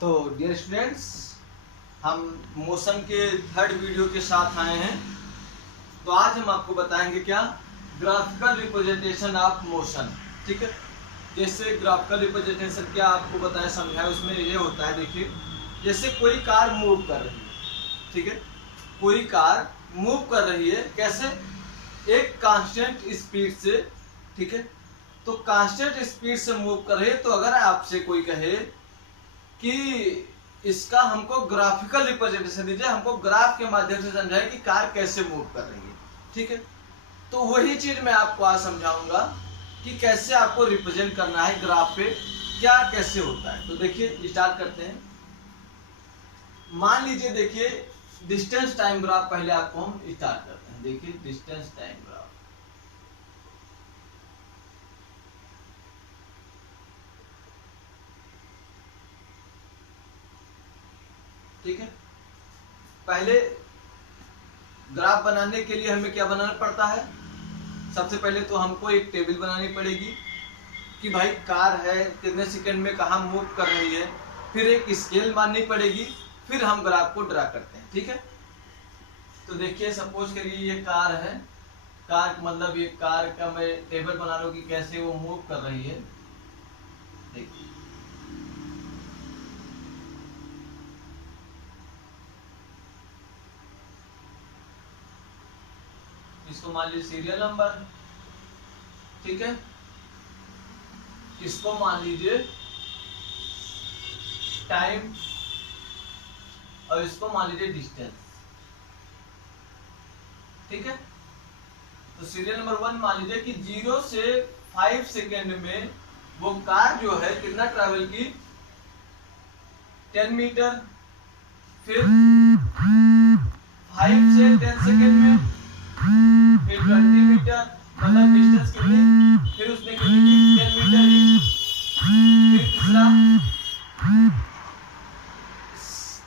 तो dear students, हम motion के थर्ड वीडियो के साथ आए हैं। तो आज हम आपको बताएंगे क्या, ग्राफिकल रिप्रेजेंटेशन ऑफ मोशन। ठीक है, जैसे ग्राफिकल रिप्रेजेंटेशन क्या आपको बताया समझाया, उसमें ये होता है, देखिए जैसे कोई कार मूव कर रही है। ठीक है, कोई कार मूव कर रही है, कैसे, एक कांस्टेंट स्पीड से। ठीक है, तो कांस्टेंट स्पीड से मूव कर रही है। तो अगर आपसे कोई कहे कि इसका हमको ग्राफिकल रिप्रेजेंटेशन दीजिए, हमको ग्राफ के माध्यम से समझाए कि कार कैसे मूव कर रही है। ठीक है, तो वही चीज मैं आपको आज समझाऊंगा कि कैसे आपको रिप्रेजेंट करना है ग्राफ पे, क्या कैसे होता है। तो देखिए स्टार्ट करते हैं। मान लीजिए, देखिए डिस्टेंस टाइम ग्राफ पहले आपको हम स्टार्ट करते हैं। देखिए डिस्टेंस टाइम ग्राफ, ठीक है। पहले ग्राफ बनाने के लिए हमें क्या बनाना पड़ता है, सबसे पहले तो हमको एक टेबल बनानी पड़ेगी कि भाई कार है कितने सेकंड में कहाँ मूव कर रही है। फिर एक स्केल माननी पड़ेगी, फिर हम ग्राफ को ड्रा करते हैं। ठीक है, तो देखिए सपोज करिए ये कार है, कार मतलब ये कार का मैं टेबल बना रहा हूँ कि कैसे वो मूव कर रही है। देखिए इसको मान लीजिए सीरियल नंबर, ठीक है, इसको मान लीजिए टाइम और इसको मान लीजिए डिस्टेंस। ठीक है, तो सीरियल नंबर 1 मान लीजिए कि 0 से 5 सेकेंड में वो कार जो है कितना ट्रैवल की, 10 मीटर। फिर 5 से 10 सेकेंड में फिर 20 मीटर, मतलब डिस्टेंस कितनी, फिर उसने कितनी की 10 मीटर ही। फिर तीसरा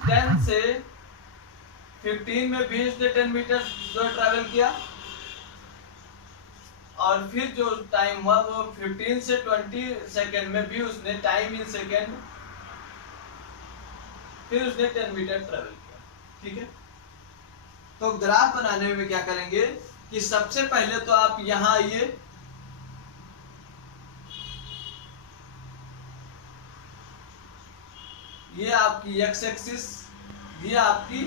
10 से 15 में भी उसने 10 मीटर जो ट्रैवल किया। और फिर जो टाइम हुआ वो 15 से 20 सेकेंड में भी उसने, टाइम इन सेकेंड, फिर उसने 10 मीटर ट्रैवल किया। ठीक है, तो ग्राफ बनाने में क्या करेंगे कि सबसे पहले तो आप यहां आइए, ये आपकी एक्स एक्सिस, ये आपकी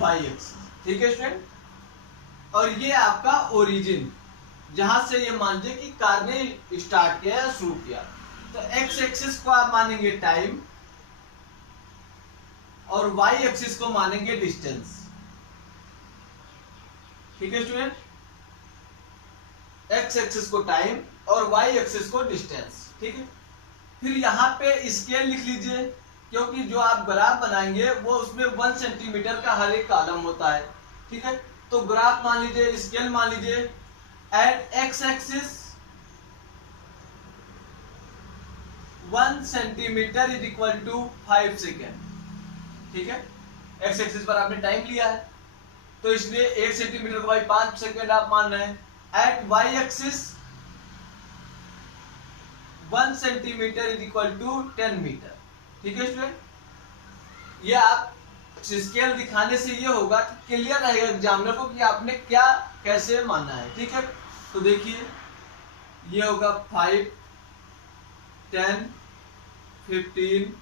वाई एक्सिस। ठीक है स्टूडेंट, और ये आपका ओरिजिन, जहां से ये मान लीजिए कि कार ने स्टार्ट किया या शुरू किया। तो एक्स एक्सिस को आप मानेंगे टाइम और वाई एक्सिस को मानेंगे डिस्टेंस। ठीक है स्टूडेंट, एक्स एक्सिस को टाइम और वाई एक्सिस को डिस्टेंस। ठीक है, फिर यहाँ पे स्केल लिख लीजिए, क्योंकि जो आप ग्राफ बनाएंगे वो उसमें 1 सेंटीमीटर का हर एक कॉलम होता है। ठीक है, तो ग्राफ मान लीजिए, स्केल मान लीजिए, at X axis 1 centimetre is equal to 5 second. ठीक है, एक्स एक्सिस पर आपने टाइम लिया है, तो इसलिए 1 सेंटीमीटर को भाई 5 सेकेंड आप मान रहे हैं। At Y axis 1 centimetre is equal to 10 metre. ठीक है स्टूडेंट, ये आप स्केल दिखाने से ये होगा कि क्लियर रहेगा एग्जामिनर को कि आपने क्या कैसे माना है। ठीक है, तो देखिए ये होगा 5, 10, 15,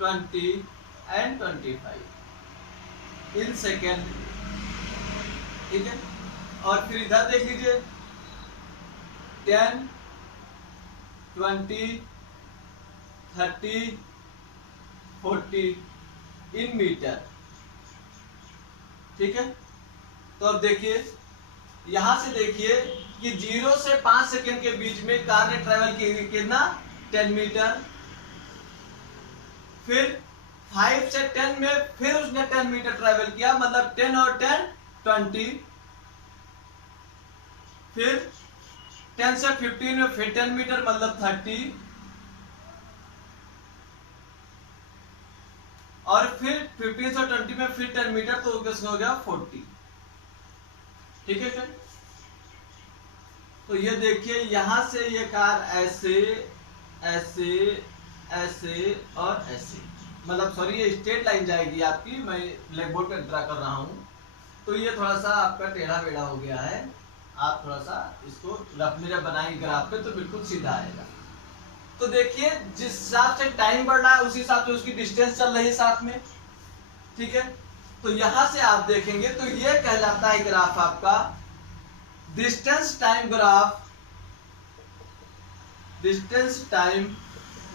20 एंड 25 इन सेकेंड। ठीक है, और फिर इधर देख लीजिए 10, 20, 30, 40 इन मीटर। ठीक है, तो अब देखिए यहां से देखिए कि 0 से 5 सेकेंड के बीच में कार ने ट्रेवल कितना, 10 मीटर। फिर 5 से 10 में फिर उसने 10 मीटर ट्रेवल किया, मतलब 10 और 10 20। फिर 10 से 15 में फिर 10 मीटर, मतलब 30। और फिर 15 से 20 में फिर 10 मीटर, तो किसका हो गया 40। ठीक है सर, तो ये देखिए यहां से ये कार ऐसे ऐसे ऐसे और ऐसे, मतलब सॉरी ये स्ट्रेट लाइन जाएगी आपकी, मैं ब्लैक बोर्ड पे ड्रा कर रहा हूँ। तो ये थोड़ा सा आपका टेढ़ा बेढ़ा हो गया है, आप थोड़ा सा इसको रफ में जब बनाएंगे ग्राफ पे तो बिल्कुल सीधा आएगा। तो देखिए जिस हिसाब से टाइम बढ़ रहा है उसी हिसाब से उसकी डिस्टेंस चल रही है साथ में, ठीक है। तो यहां से आप देखेंगे तो ये कहलाता है ग्राफ आपका distance time graph, distance time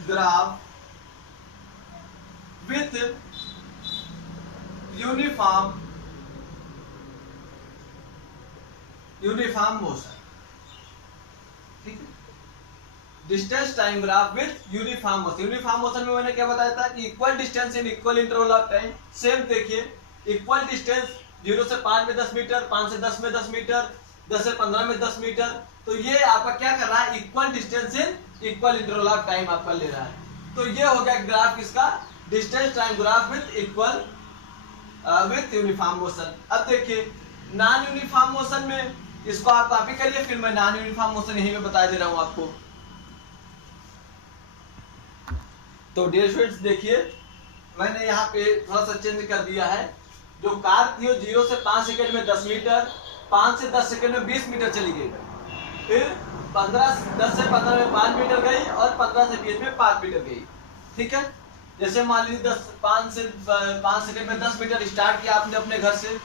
graph with uniform motion, ठीक है। Distance time graph with uniform motion. Uniform motion में मैंने क्या बताया था कि equal distance in equal interval of time. Same देखिए इक्वल डिस्टेंस 0 से 5 में 10 मीटर, 5 से 10 में 10 मीटर, 10 से 15 में 10 मीटर। तो ये आपका क्या कर रहा है, equal distance in equal interval of time आपका ले रहा है। तो ये हो गया ग्राफ किसका, distance time graph with equal with uniform motion. अब देखिए नॉन यूनिफॉर्म मोशन में इसको आप कॉपी करिए, फिर मैं नॉन यूनिफॉर्म मोशन यहीं पे बता दे रहा हूं आपको। तो डियर स्टूडेंट्स देखिए मैंने यहाँ पे थोड़ा सा चेंज कर दिया है। जो कार थी वो 0 से 5 सेकंड में 10 मीटर, 5 से 10 सेकंड में 20 मीटर चली गई, फिर 10 से 15 में 5 मीटर गई और 15 से 20 में 5 मीटर गई, ठीक है। जैसे मान लीजिए 5 सेकंड में 10 मीटर स्टार्ट किया आपने अपने घर से,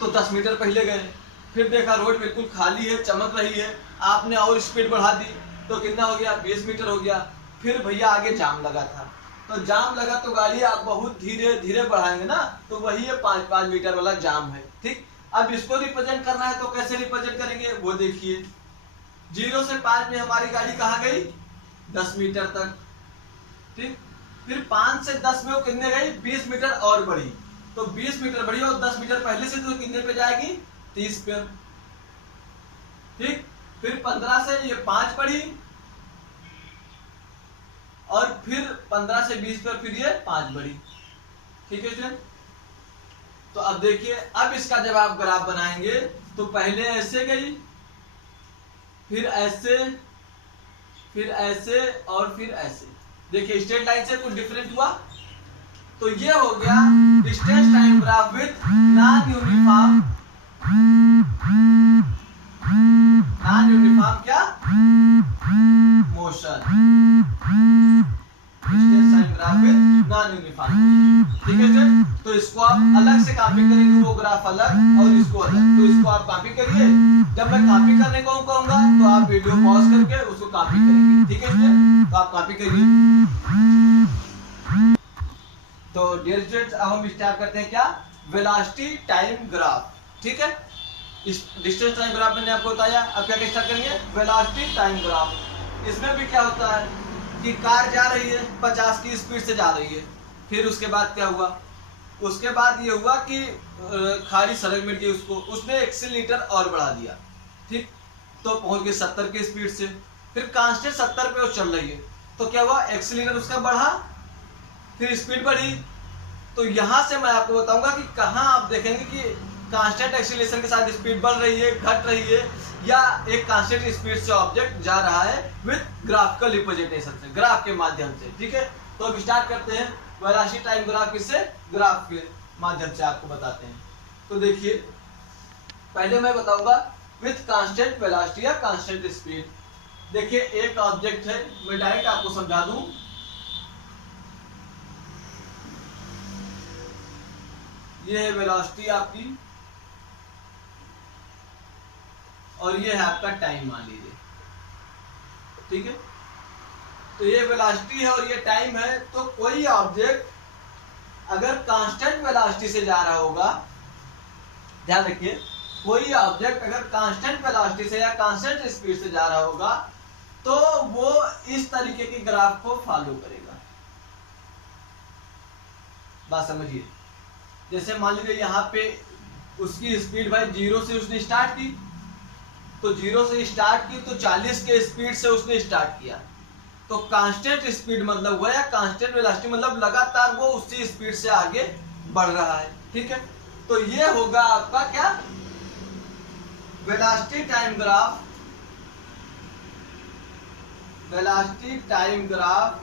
तो 10 मीटर पहले गए, फिर देखा रोड बिल्कुल खाली है, चमक रही है, आपने और स्पीड बढ़ा दी तो कितना हो गया, 20 मीटर हो गया। फिर भैया आगे जाम लगा था, तो जाम लगा तो गाड़ी आप बहुत धीरे धीरे बढ़ाएंगे ना, तो वही है 5 मीटर वाला जाम है, ठीक। अब इसको रिप्रेजेंट करना है तो कैसे रिप्रेजेंट करेंगे वो देखिए। 0 से 5 में हमारी गाड़ी कहाँ गई, 10 मीटर तक, ठीक। फिर 5 से 10 में वो कितने गई, 20 मीटर और बढ़ी, तो 20 मीटर बढ़ी और 10 मीटर पहले से तो कितने पे जाएगी, 30 पे, ठीक। फिर 15 से ये 5 बढ़ी और फिर 15 से 20 पर फिर ये 5 बढ़ी, ठीक है स्टूडेंट। तो अब देखिए अब इसका जब आप ग्राफ बनाएंगे तो पहले ऐसे गई, फिर ऐसे, फिर ऐसे और फिर ऐसे। देखिए स्ट्रेट लाइन से कुछ डिफरेंट हुआ, तो ये हो गया distance time graph with non uniform क्या motion, distance time graph with non uniform motion, ठीक है सर। तो इसको आप अलग से कॉपी करेंगे, वो ग्राफ अलग और इसको अलग, तो इसको आप कॉपी करिए। जब मैं कॉपी करने को कहूंगा तो आप वीडियो पॉज करके उसको कॉपी करेंगे, ठीक है स्टूडेंट। तो आप कॉपी करिए। तो डियर स्टूडेंट्स अब हम स्टार्ट करते हैं क्या, वेलोसिटी टाइम ग्राफ, ठीक है। इस डिस्टेंस टाइम ग्राफ मैंने आपको बताया, अब क्या स्टार्ट करेंगे, वेलोसिटी टाइम ग्राफ। इसमें भी क्या होता है कि कार जा रही है 50 की स्पीड से जा रही है, फिर उसके बाद क्या हुआ, उसके बाद ये हुआ कि खाली सड़क मिल गई उसको, उसने एक्सीलरेटर और बढ़ा दिया, ठीक। तो पहुंच गई 70 की स्पीड से, फिर कांस्टेंट 70 पे वो चल रही है, तो क्या हुआ, एक्सीलरेटर उसका बढ़ा, फिर स्पीड बढ़ी। तो यहां से मैं आपको बताऊंगा कि कहां आप देखेंगे कि कांस्टेंट एक्सीलरेशन के साथ स्पीड बढ़ रही है, घट रही है, या एक कांस्टेंट स्पीड से ऑब्जेक्ट जा रहा है विद ग्राफिकल रिप्रेजेंटेशन से, ग्राफ के माध्यम से, ठीक है। तो अब स्टार्ट करते हैं वेलोसिटी टाइम ग्राफ किससे, ग्राफ के माध्यम से आपको बताते हैं। तो देखिए पहले मैं बताऊंगा विद कांस्टेंट वेलोसिटी या कांस्टेंट स्पीड। देखिए एक ऑब्जेक्ट है, मैं डायरेक्ट आपको समझा दूं, ये है वेलोसिटी आपकी और ये है आपका टाइम मान लीजिए, ठीक है। तो ये वेलोसिटी है और ये टाइम है। तो कोई ऑब्जेक्ट अगर कांस्टेंट वेलोसिटी से जा रहा होगा, ध्यान रखिए, कोई ऑब्जेक्ट अगर कांस्टेंट वेलोसिटी से या कांस्टेंट स्पीड से जा रहा होगा तो वो इस तरीके के ग्राफ को फॉलो करेगा। बात समझिए, जैसे मान लीजिए यहाँ पे उसकी स्पीड भाई 0 से उसने स्टार्ट की, तो 0 से स्टार्ट की तो 40 के स्पीड से उसने स्टार्ट किया, तो कांस्टेंट स्पीड मतलब हुआ या कांस्टेंट वेलोसिटी मतलब लगातार वो उसी स्पीड से आगे बढ़ रहा है, ठीक है। तो ये होगा आपका क्या, velocity time graph, velocity time graph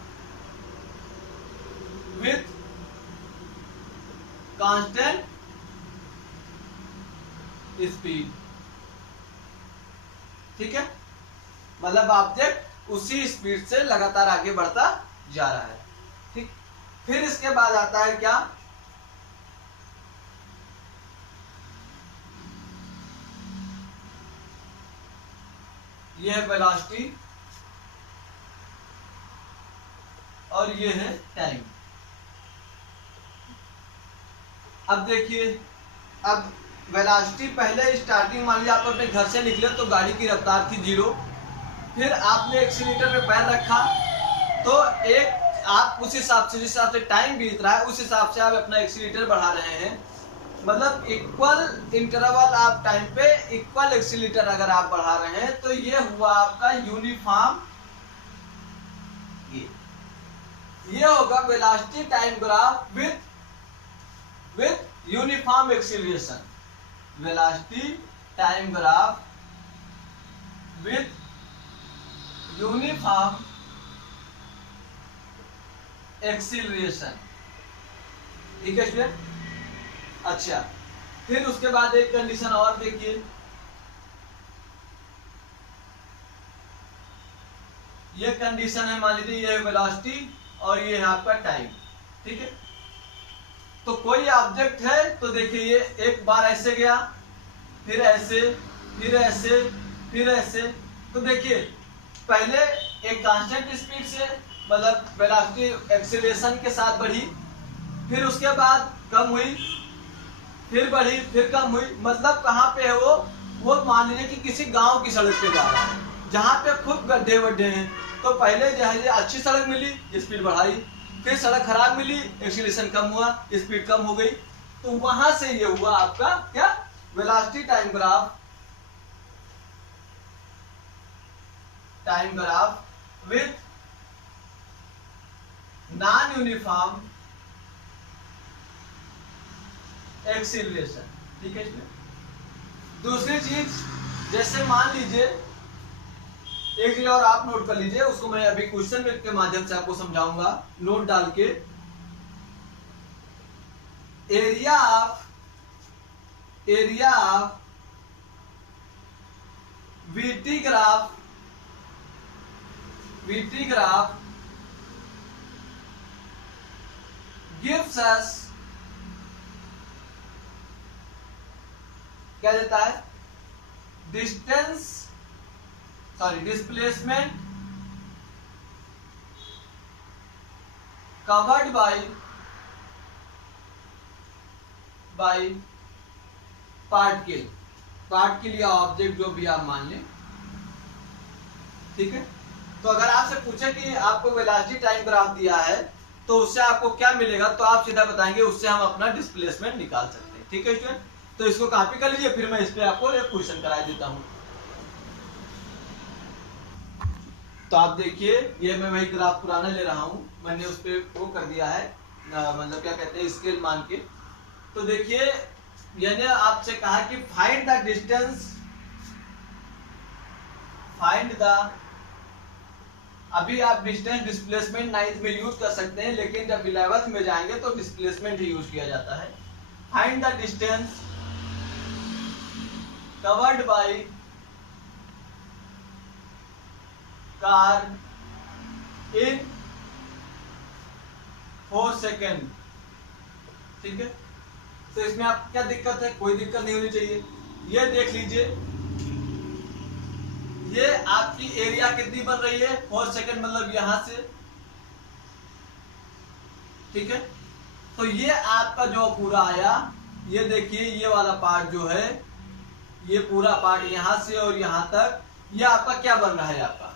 constant speed. ठीक है, मतलब ऑब्जेक्ट उसी स्पीड से लगातार आगे बढ़ता जा रहा है। ठीक, फिर इसके बाद आता है क्या, ये है वेलोसिटी और ये है टाइम। अब देखिए, अब वेलोसिटी पहले स्टार्टिंग मान लीजिए आप अपने घर से निकले तो गाड़ी की रफ्तार थी 0, फिर आपने एक्सीलेटर पे पैर रखा तो एक आप उस हिसाब से, जिस हिसाब से टाइम बीत रहा है उस हिसाब से आप अपना एक्सीलेटर बढ़ा रहे हैं। मतलब इक्वल इंटरवल आप टाइम पे इक्वल एक्सीलेटर अगर आप बढ़ा रहे हैं तो ये हुआ आपका यूनिफॉर्म। ये होगा velocity time graph with uniform acceleration. Velocity time graph with uniform acceleration. ठीक है स्टूडेंट। अच्छा, फिर उसके बाद एक कंडीशन और देखिए, ये कंडीशन है, मान लीजिए ये है वेलोसिटी और ये है आपका टाइम। ठीक है, तो कोई ऑब्जेक्ट है तो देखिए ये एक बार ऐसे गया, फिर ऐसे, फिर ऐसे, फिर ऐसे। तो देखिए पहले एक कांस्टेंट स्पीड से मतलब वेलोसिटी एक्सीलरेशन के साथ बढ़ी, फिर उसके बाद कम हुई, फिर बढ़ी, फिर कम हुई। मतलब कहाँ पे है वो मान लीजिए कि किसी गांव की सड़क पे जा रहा है जहाँ पे खूब गड्ढे वड्ढे हैं। तो पहले जो है अच्छी सड़क मिली, स्पीड बढ़ाई, फिर सड़क खराब मिली, एक्सीलरेशन कम हुआ, स्पीड कम हो गई। तो वहां से ये हुआ आपका क्या, velocity time graph with non uniform acceleration. ठीक है इसमें दूसरी चीज, जैसे मान लीजिए एक चीज और आप नोट कर लीजिए, उसको मैं अभी क्वेश्चन के माध्यम से आपको समझाऊंगा नोट डाल के। Area of VT graph gives us, क्या देता है, डिस्प्लेसमेंट कवर्ड बाय पार्टिकल या ऑब्जेक्ट जो भी आप मान लें। ठीक है, तो अगर आपसे पूछे कि आपको वेलोसिटी टाइम ग्राफ दिया है तो उससे आपको क्या मिलेगा, तो आप सीधा बताएंगे उससे हम अपना डिस्प्लेसमेंट निकाल सकते हैं। ठीक है स्टूडेंट, तो इसको कॉपी कर लीजिए, फिर मैं इस पे आपको एक क्वेश्चन करा देता हूं। तो आप देखिए, ये मैं वही ग्राफ पुराना ले रहा हूं, मैंने उस पे वो कर दिया है, मतलब क्या कहते हैं, स्केल मान के। तो देखिए यानी आपसे कहा कि फाइंड द डिस्टेंस, अभी आप डिस्टेंस डिस्प्लेसमेंट 9th में यूज कर सकते हैं, लेकिन जब 11th में जाएंगे तो डिस्प्लेसमेंट ही यूज किया जाता है। Find the distance covered by car in 4 second. ठीक है, तो इसमें आप क्या दिक्कत है, कोई दिक्कत नहीं होनी चाहिए। ये देख लीजिए, ये आपकी एरिया कितनी बन रही है, 4 सेकेंड, मतलब यहां से। ठीक है, तो ये आपका जो पूरा आया, ये देखिए ये वाला पार्ट जो है, ये पूरा पार्ट यहां से और यहां तक, ये आपका क्या बन रहा है, आपका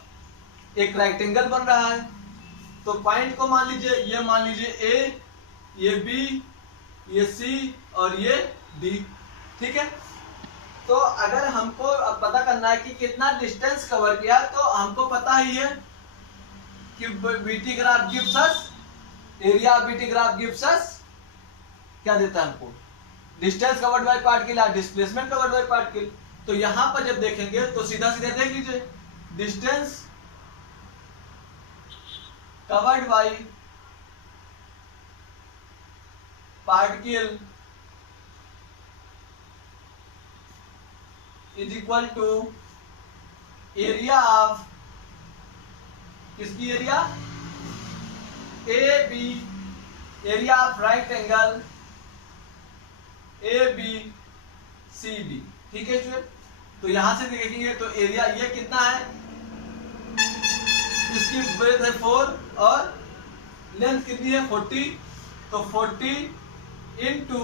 एक रेक्टेंगल बन रहा है। तो पॉइंट को मान लीजिए, ये मान लीजिए ए, ये बी, ये सी और ये डी। ठीक है, तो अगर हमको पता करना है कि कितना डिस्टेंस कवर किया, तो हमको पता ही है कि VT graph gives us, area of VT graph gives us क्या देता है हमको, distance covered by particle, displacement covered by particle. तो यहां पर जब देखेंगे तो सीधा सीधा देख लीजिए, distance covered by particle is equal to area of, किसकी area, A B, area of right angle A B C D. ठीक है स्टूडेंट, तो यहां से देखेंगे तो एरिया ये कितना है, इसकी ब्रेथ है 4 और लेंथ कितनी है 40, तो 40 इंटू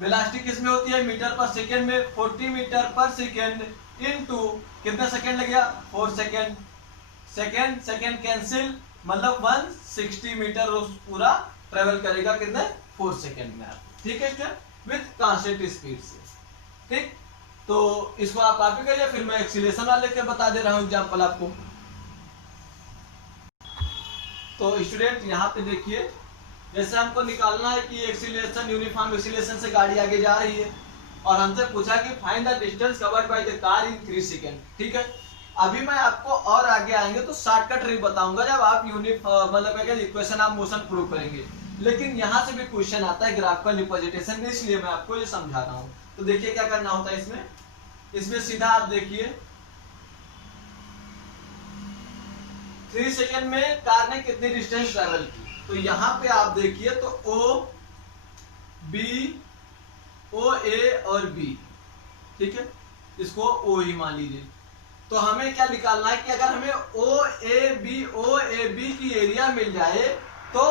वेलोसिटी किसमें होती है मीटर पर सेकेंड में, 40 मीटर पर सेकेंड इंटू कितना सेकेंड लगेगा 4 सेकेंड, सेकेंड कैंसिल, मतलब 160 मीटर उस पूरा ट्रेवल करेगा कितने 4 सेकेंड में। ठीक है स्टूडेंट, विथ कांस्टेंट स्पीड से। ठीक, तो इसको आप कॉपी करिए, फिर मैं एक्सीलरेशन वाले के बता दे रहा हूं एग्जांपल आपको। तो स्टूडेंट यहाँ पे देखिए, जैसे हमको निकालना है कि एक्सीलरेशन, यूनिफॉर्म एक्सीलरेशन से गाड़ी आगे जा रही है और हमसे पूछा कि find the distance covered by the car in 3 second. ठीक है, अभी मैं आपको और आगे आएंगे तो शॉर्टकट ट्रिक बताऊंगा जब आप मतलब इक्वेशन आप मोशन प्रूव करेंगे, लेकिन यहाँ से भी क्वेश्चन आता है ग्राफिकल रिप्रेजेंटेशन में, इसलिए मैं आपको ये समझा रहा हूँ। तो देखिए क्या करना होता है इसमें सीधा आप देखिए 3 सेकेंड में कार ने कितनी डिस्टेंस ट्रेवल की, तो यहाँ पे आप देखिए तो ओ बी, ओ ए और बी, ठीक है, इसको ओ ही मान लीजिए। तो हमें क्या निकालना है कि अगर हमें ओ ए बी की एरिया मिल जाए तो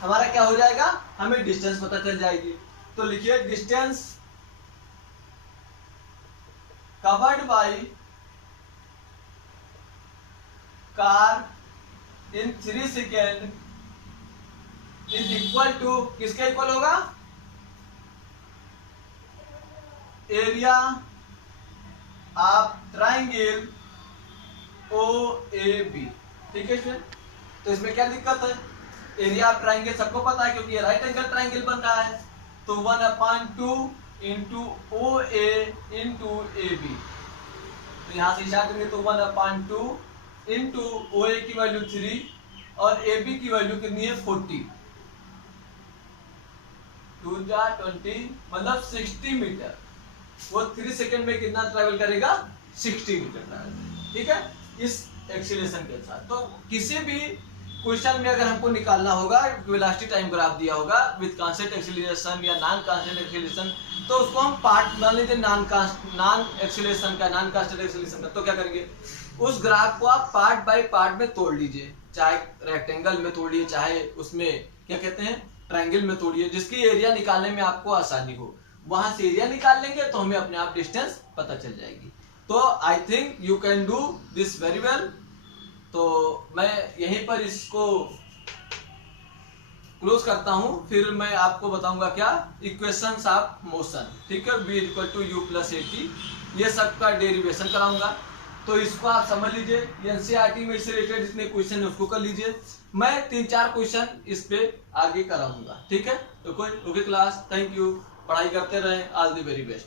हमारा क्या हो जाएगा, हमें डिस्टेंस पता चल जाएगी। तो लिखिए distance covered by car in 3 second is equal to, किसके इक्वल होगा, area of triangle O A B. ठीक है स्टूडेंट, तो इसमें क्या दिक्कत है, एरिया ऑफ ट्राइंगल सबको पता है क्योंकि ये राइट एंगल ट्राइंगल बन रहा है, तो 1/2 into O A into A B, तो यहां से इशारा करेंगे तो 1/2 इंटू ओ ए की वैल्यू 3 और ए बी की वैल्यू कितनी है 40, 2 जा 20 मतलब 60 मीटर, वो 3 सेकेंड में कितना ट्रैवल करेगा 60 मीटर ट्रैवल। ठीक है, इस एक्सीलरेशन के साथ। तो किसी भी क्वेश्चन में अगर हमको निकालना होगा वेलोसिटी टाइम ग्राफ दिया होगा विद कांस्टेंट एक्सीलरेशन या नॉन कांस्टेंट एक्सीलरेशन, तो उसको हम पार्ट मान लीजिए नॉन एक्सीलरेशन का, नॉन कांस्टेंट एक्सीलरेशन का, तो क्या करेंगे उस ग्राफ को आप पार्ट बाय पार्ट में तोड़ लीजिए, चाहे रेक्टेंगल में तोड़िए चाहे उसमें क्या कहते हैं ट्रायंगल में तोड़िए, जिसकी एरिया निकालने में आपको आसानी हो, वहां से एरिया निकाल लेंगे तो हमें अपने आप डिस्टेंस पता चल जाएगी। तो I think you can do this very well. तो मैं यहीं पर इसको क्लोज करता हूं, फिर मैं आपको बताऊंगा क्या इक्वेशंस ऑफ मोशन। ठीक है, v equal to u plus at, ये सब का डेरिवेशन कराऊंगा, तो इसको आप समझ लीजिए। एनसीईआरटी में इससे रिलेटेड जितने क्वेश्चन है उसको कर लीजिए, मैं 3-4 क्वेश्चन इस पे आगे कराऊंगा। ठीक है, तो कोई ओके क्लास, थैंक यू, पढ़ाई करते रहे, ऑल द वेरी बेस्ट।